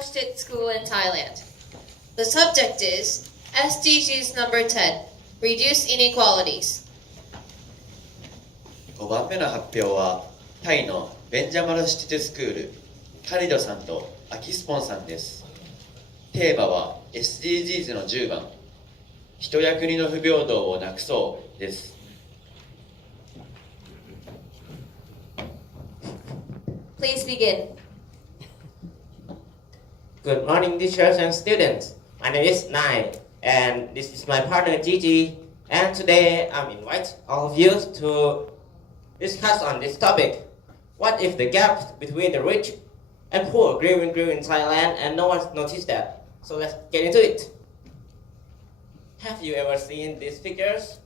State School in Thailand. The subject is SDGs number 10, Reduce Inequalities. 5番目の発表はタイのベンジャマルシティスクールカニドさんとアキスポンさんです。テーマは SDGs の10番、人や国の不平等をなくそうです。Please begin. Good morning, teachers and students. My name is Nai, and this is my partner Jiji. And today I'm invite all of you to discuss on this topic. What if the gap between the rich and poor grew in Thailand and no one noticed that? So let's get into it. Have you ever seen these pictures?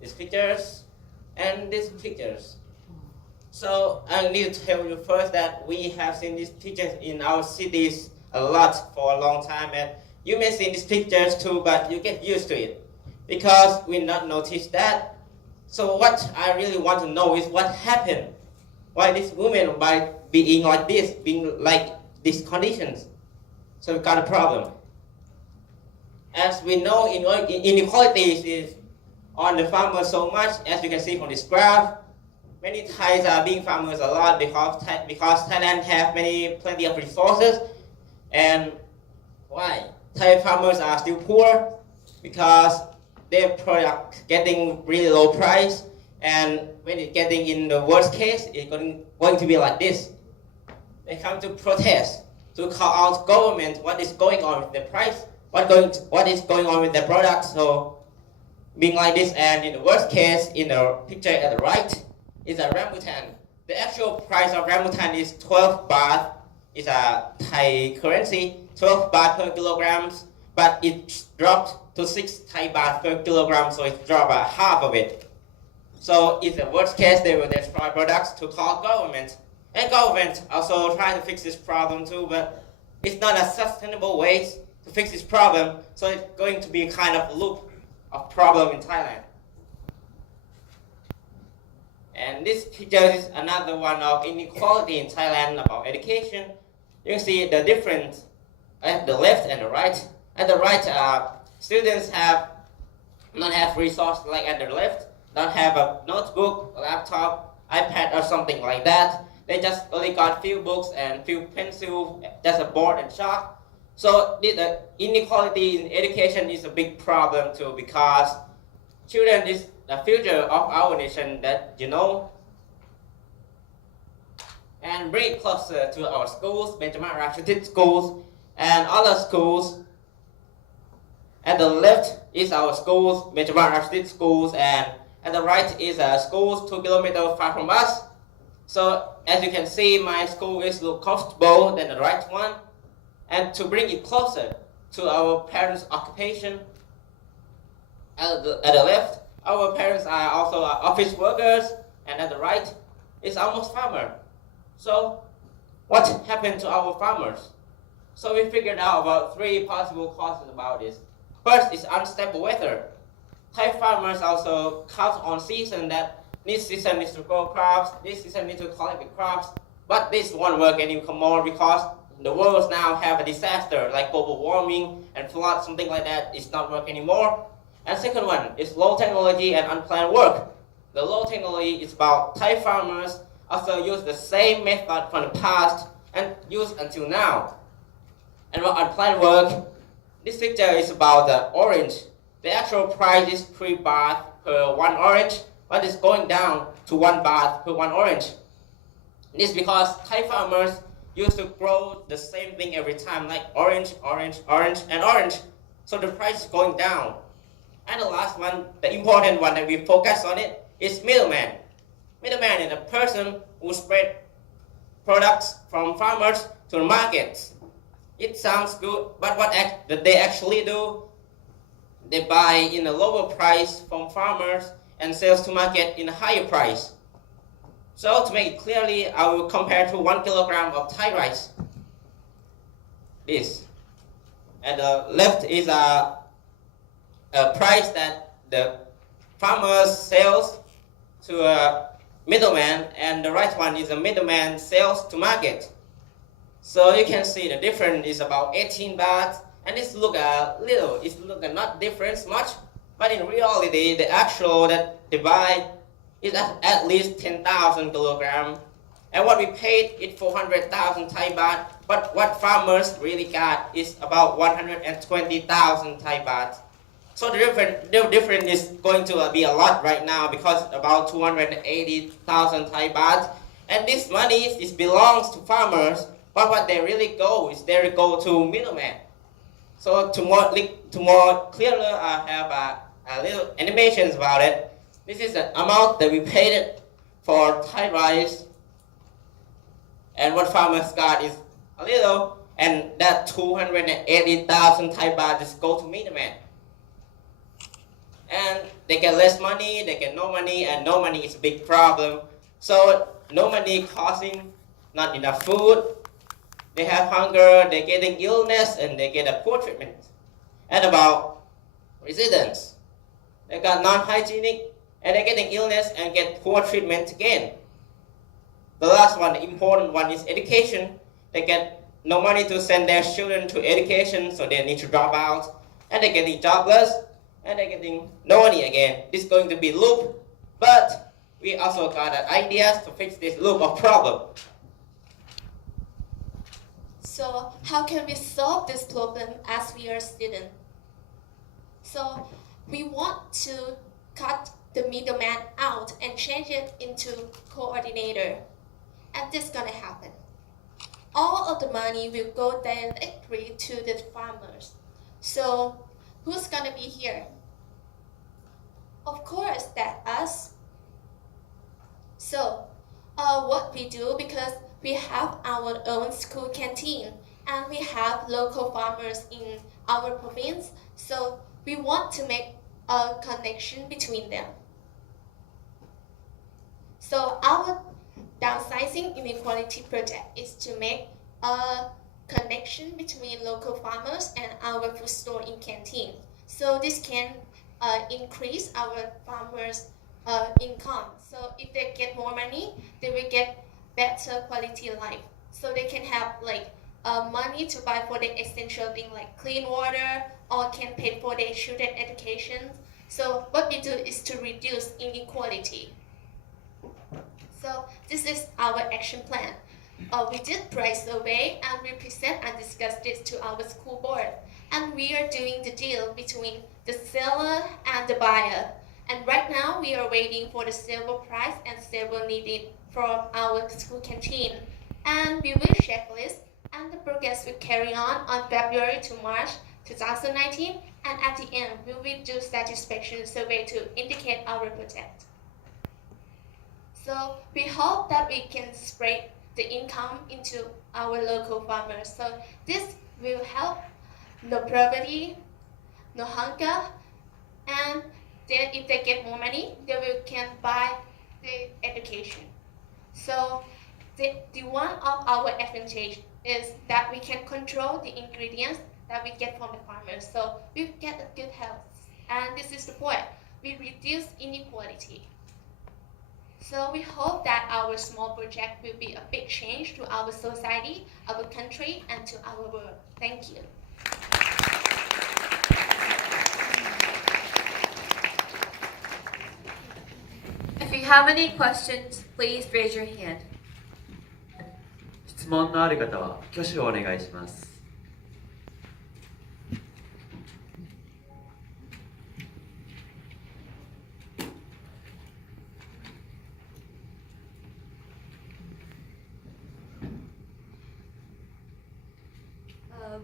These pictures and these pictures. So I need to tell you first that we have seen these pictures in our cities a lot for a long time, and you may see these pictures too, but you get used to it because we not notice that. So what I really want to know is what happened. Why this woman by being like this, being like these conditions. So we got a problem. As we know, inequalities is on the farmers so much, as you can see from this graph. Many Thais are being farmers a lot because Thailand have plenty of resources. And why? Thai farmers are still poor because their product getting really low price, and when it's getting in the worst case, it's going to be like this. They come to protest to call out government what is going on with the price, what is going on with the product. So being like this, and in the worst case, in the picture at the right, is a rambutan. The actual price of rambutan is 12 baht. It's a Thai currency, 12 baht per kilograms, but it dropped to 6 Thai baht per kilogram, so it dropped half of it. So in the worst case, they will destroy products to call government. And government also try to fix this problem too, but it's not a sustainable way to fix this problem, so it's going to be a kind of loop of problem in Thailand. And this picture is another one of inequality in Thailand about education. You can see the difference at the left and the right. At the right, students not have resources like at the left, don't have a notebook, a laptop, iPad or something like that. They just only got few books and few pencils, just a board and chalk. So the inequality in education is a big problem too, because children is the future of our nation, that you know. And bring it closer to our schools, Benjamin Rashid schools and other schools. At the left is our schools, Benjamin Rashid schools, and at the right is schools 2 kilometers far from us. So as you can see, my school is more comfortable than the right one. And to bring it closer to our parents' occupation, at the left, our parents are also office workers, and at the right is almost farmer. So what happened to our farmers? So we figured out about 3 possible causes about this. First is unstable weather. Thai farmers also count on season, that this season needs to grow crops, this season needs to collect the crops, but this won't work anymore because the world now have a disaster like global warming and flood, something like that. It's not working anymore. And second one is low technology and unplanned work. The low technology is about Thai farmers also use the same method from the past and use until now. And about unplanned work, this picture is about the orange. The actual price is 3 baht per 1 orange, but it's going down to 1 baht per 1 orange. This is because Thai farmers used to grow the same thing every time, like orange, orange, orange, and orange. So the price is going down. And the last one, the important one that we focus on it, is middleman. Middleman is a person who spread products from farmers to the markets. It sounds good, but what they actually do, they buy in a lower price from farmers and sell to market in a higher price. So to make it clearly, I will compare to 1 kilogram of Thai rice. This. At the left is a price that the farmers sells to a middleman, and the right one is a middleman sales to market. So you can see the difference is about 18 baht, and it's look a little, it's look a not difference much, but in reality, the actual that they buy is at least 10,000 kilogram, and what we paid is 400,000 Thai baht, but what farmers really got is about 120,000 Thai baht. So the difference is going to be a lot right now because about 280,000 Thai baht, and this money is belongs to farmers, but what they really go is they go to middlemen. So to more clearly, I have a little animations about it. This is the amount that we paid for Thai rice, and what farmers got is a little, and that 280,000 Thai baht just go to middlemen. And they get less money, they get no money, and no money is a big problem. So no money causing not enough food, they have hunger, they're getting illness, and they get a poor treatment. And about residents, they got non-hygienic, and they're getting illness and get poor treatment again. The last one, the important one, is education. They get no money to send their children to education, so they need to drop out, and they're getting jobless, and they're getting no money again. This is going to be loop, but we also got ideas to fix this loop of problem. So how can we solve this problem as we are students? So we want to cut the middleman out and change it into coordinator. And this is gonna happen. All of the money will go directly to the farmers. So who's gonna be here? Of course, that's us. So what we do, because we have our own school canteen and we have local farmers in our province, so we want to make a connection between them. So our downsizing inequality project is to make a connection between local farmers and our food store in canteen. So this can increase our farmers' income. So if they get more money, they will get better quality life. So they can have like money to buy for the essential things like clean water, or can pay for their children education. So what we do is to reduce inequality. So this is our action plan. We did price survey and we present and discuss this to our school board. And we are doing the deal between the seller and the buyer. And right now we are waiting for the silver price and silver needed from our school canteen. And we will checklist, and the progress will carry on February to March 2019. And at the end, we will do satisfaction survey to indicate our project. So we hope that we can spread the income into our local farmers. So this will help no poverty, no hunger, and then if they get more money, they will can buy the education. So the one of our advantage is that we can control the ingredients that we get from the farmers. So we get a good health. And this is the point. We reduce inequality. So we hope that our small project will be a big change to our society, our country, and to our world. Thank you. If you have any questions, please raise your hand. 質問のある方は挙手をお願いします。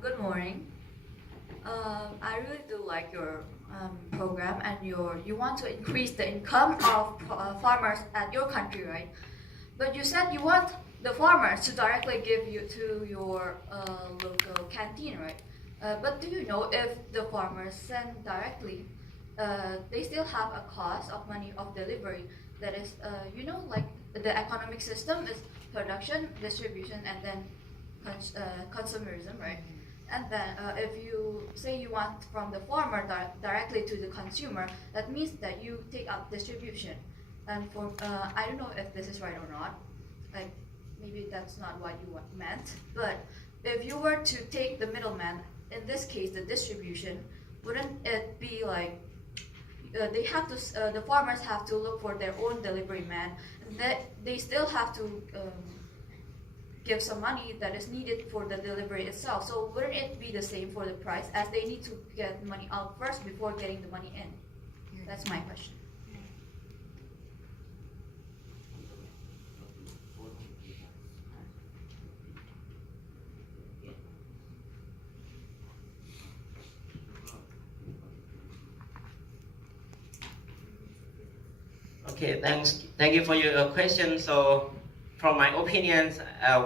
Good morning. I really do like your program, and you want to increase the income of farmers at your country, right? But you said you want the farmers to directly give you to your local canteen, right? But do you know if the farmers send directly, they still have a cost of money of delivery? That is, like the economic system is production, distribution, and then consumerism, right? And then if you say you want from the farmer directly to the consumer, that means that you take out distribution. And for I don't know if this is right or not. Like maybe that's not what you meant, but if you were to take the middleman, in this case the distribution, wouldn't it be like the farmers have to look for their own delivery man, that they still have to give some money that is needed for the delivery itself. So wouldn't it be the same for the price, as they need to get money out first before getting the money in? That's my question. Okay, thanks. Thank you for your question. So, from my opinions,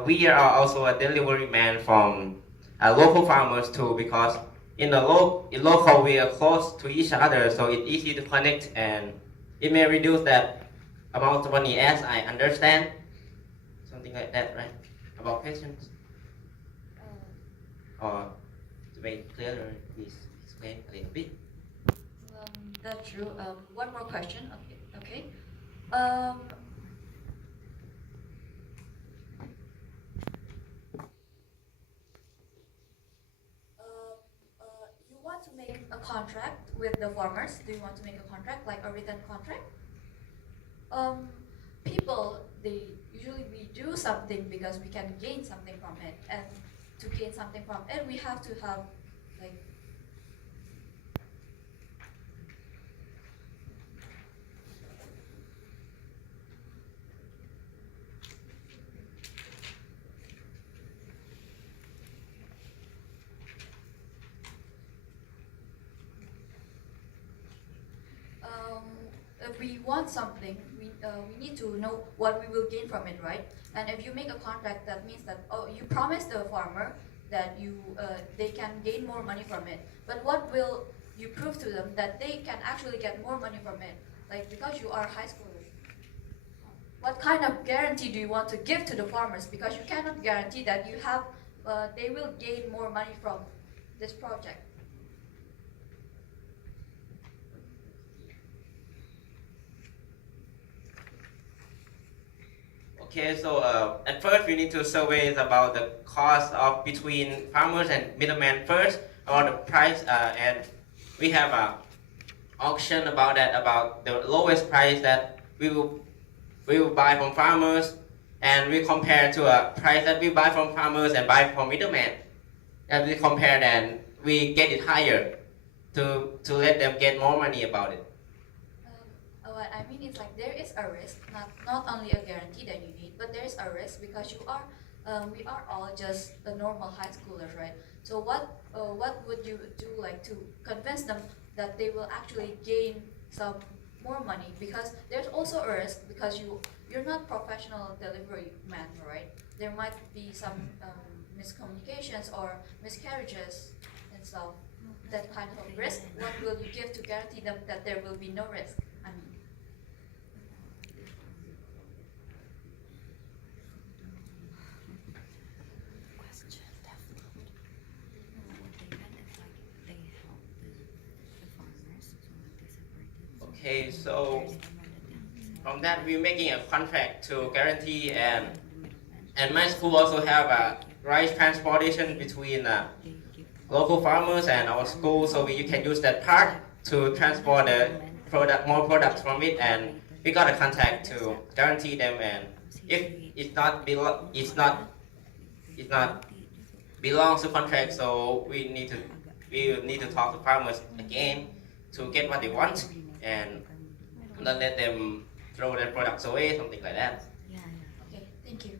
we are also a delivery man from local farmers too, because in local we are close to each other, so it's easy to connect, and it may reduce that amount of money, as I understand. Something like that, right? About questions? Or to make clearer, please explain a little bit. That's true. One more question. Okay. Um, you want to make a contract with the farmers? Do you want to make a contract, like a written contract? People, they usually we do something because we can gain something from it, and to gain something from it, we have to have like. If we want something, we need to know what we will gain from it, right? And if you make a contract, that means that you promise the farmer that they can gain more money from it. But what will you prove to them that they can actually get more money from it? Like, because you are high schoolers, what kind of guarantee do you want to give to the farmers? Because you cannot guarantee that they will gain more money from this project. Okay, so at first we need to survey about the cost of between farmers and middlemen first, or the price, and we have a auction about that, about the lowest price that we will buy from farmers, and we compare to a price that we buy from farmers and buy from middlemen, and we compare, and we get it higher to let them get more money about it. What I mean is, like, there is a risk, not only a guarantee that you need, but there is a risk because we are all just a normal high schoolers, right? So what would you do, like, to convince them that they will actually gain some more money? Because there's also a risk, because you're not professional delivery man, right? There might be some miscommunications or miscarriages and stuff. That kind of risk. What will you give to guarantee them that there will be no risk? I mean. Okay, so from that we're making a contract to guarantee, and my school also have a rice transportation between local farmers and our school, so you can use that part to transport the more products from it, and we got a contract to guarantee them, and if it's not belongs to contract, so we need to talk to farmers again to get what they want, and not let them throw their products away, something like that. Okay, thank you.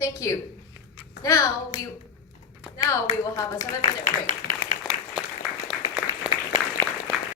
Thank you. Now we will have a 7-minute break.